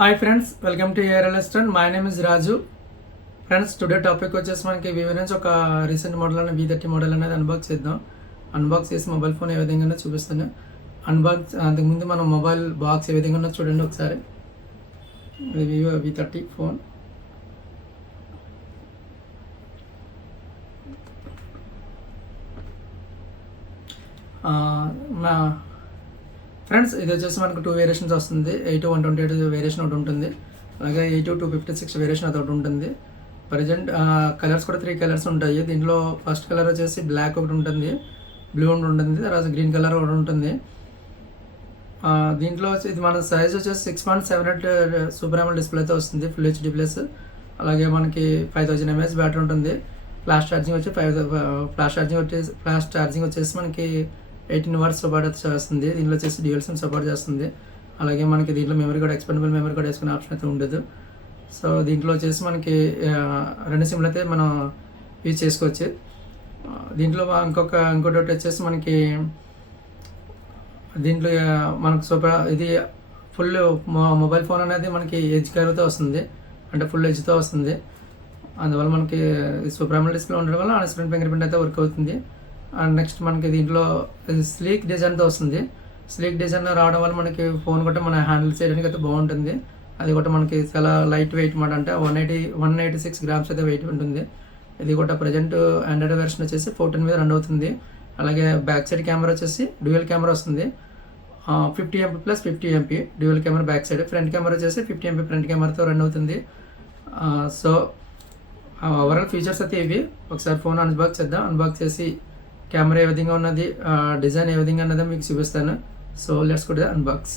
Hi friends, welcome to ARL restaurant. My name is Raju. Friends, today topic వచ్చేసి మనకి Vivo నుంచి ఒక recent model అనే V30 మోడల్ అనేది అన్బాక్స్ చేద్దాం. అన్బాక్స్ చేసి మొబైల్ ఫోన్ ఏ విధంగా చూపిస్తాను. అంతకుముందు మనం మొబైల్ బాక్స్ ఏ విధంగా చూడండి ఒకసారి. Vivo V30 phone. మా ఫ్రెండ్స్, ఇది వచ్చేసి మనకు 2 వేరియేషన్స్ వస్తుంది. 8/128 వేరియేషన్ ఒకటి ఉంటుంది, అలాగే 8/256 వేరియేషన్ ఒకటి ఉంటుంది. ప్రజెంట్ కలర్స్ కూడా 3 కలర్స్ ఉంటాయి. దీంట్లో ఫస్ట్ కలర్ వచ్చేసి బ్లాక్ ఒకటి ఉంటుంది, బ్లూ ఒకటి ఉంటుంది, తర్వాత గ్రీన్ కలర్ ఒకటి ఉంటుంది. దీంట్లో ఇది మన సైజ్ వచ్చేసి 6.78 సూపర్ AMOLED డిస్ప్లేతో వస్తుంది, ఫుల్ HD ప్లస్. అలాగే మనకి 5000 mAh బ్యాటరీ ఉంటుంది. ఫ్లాష్ ఛార్జింగ్ వచ్చేసి మనకి 18 వాట్స్ సపోర్ట్ చేస్తుంది. దీంట్లో వచ్చేసి డ్యూయల్ సిమ్ సపోర్ట్ చేస్తుంది. అలాగే మనకి దీంట్లో memory card, expendable memory card వేసుకునే ఆప్షన్ అయితే ఉండదు. సో దీంట్లో వచ్చేసి మనకి 2 సిమ్లు అయితే మనం యూజ్ చేసుకోవచ్చు. దీంట్లో ఇంకోటి వచ్చేసి మనకి దీంట్లో మనకు ఇది ఫుల్ మొబైల్ ఫోన్ అనేది మనకి ఎడ్జ్ కర్వ్తో వస్తుంది, అంటే ఫుల్ ఎడ్జ్తో వస్తుంది. అందువల్ల మనకి సూపర్ AMOLED డిస్ప్లే ఉండడం వల్ల అన్స్క్రీన్ ఫింగర్ ప్రింట్ అయితే వర్క్ అవుతుంది. అండ్ నెక్స్ట్ మనకి దీంట్లో స్లీక్ డిజైన్తో వస్తుంది. స్లీక్ డిజైన్ రావడం వల్ల మనకి ఫోన్ కూడా మన హ్యాండిల్ చేయడానికి అయితే బాగుంటుంది. అది కూడా మనకి చాలా లైట్ వెయిట్ మాట, అంటే 186 గ్రామ్స్ అయితే వెయిట్ ఉంటుంది. ఇది కూడా ప్రజెంట్ ఆండ్రాయిడ్ వెర్షన్ వచ్చేసి 14 మీద రన్ అవుతుంది. అలాగే బ్యాక్ సైడ్ కెమెరా వచ్చేసి డ్యూయల్ కెమెరా వస్తుంది. 50 MP plus 50 MP dual camera back side. Front camera వచ్చేసి 50 MP ఫ్రంట్ కెమెరాతో రన్ అవుతుంది. సో ఓవరాల్ ఫీచర్స్ అయితే ఇవి. ఒకసారి ఫోన్ అన్బాక్స్ చేద్దాం. అన్బాక్స్ చేసి కెమెరా ఏ విధంగా ఉన్నది, డిజైన్ ఏ విధంగా ఉన్నదో మీకు చూపిస్తాను. So let's go to the unbox.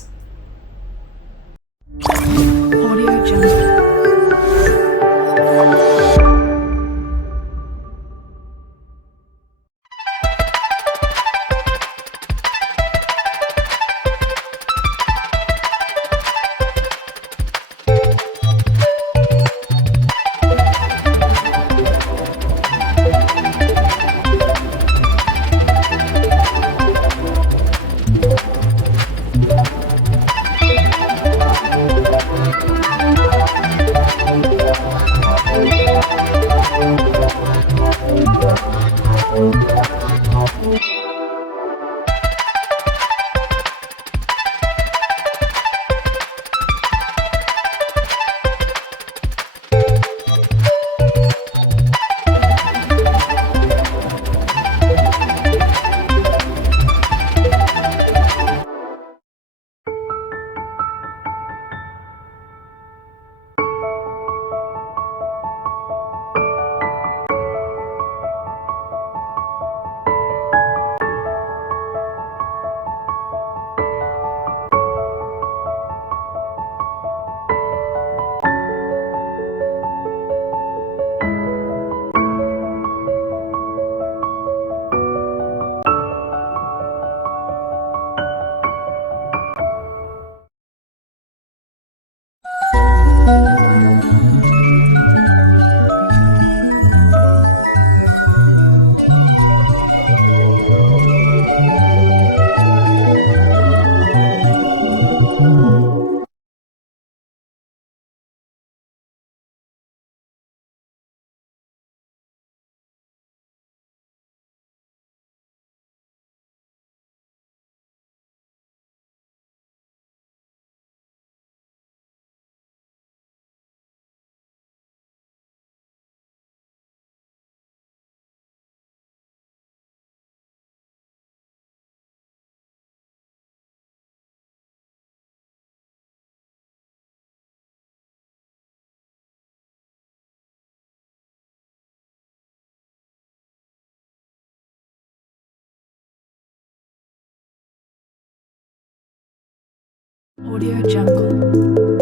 Audio Jungle.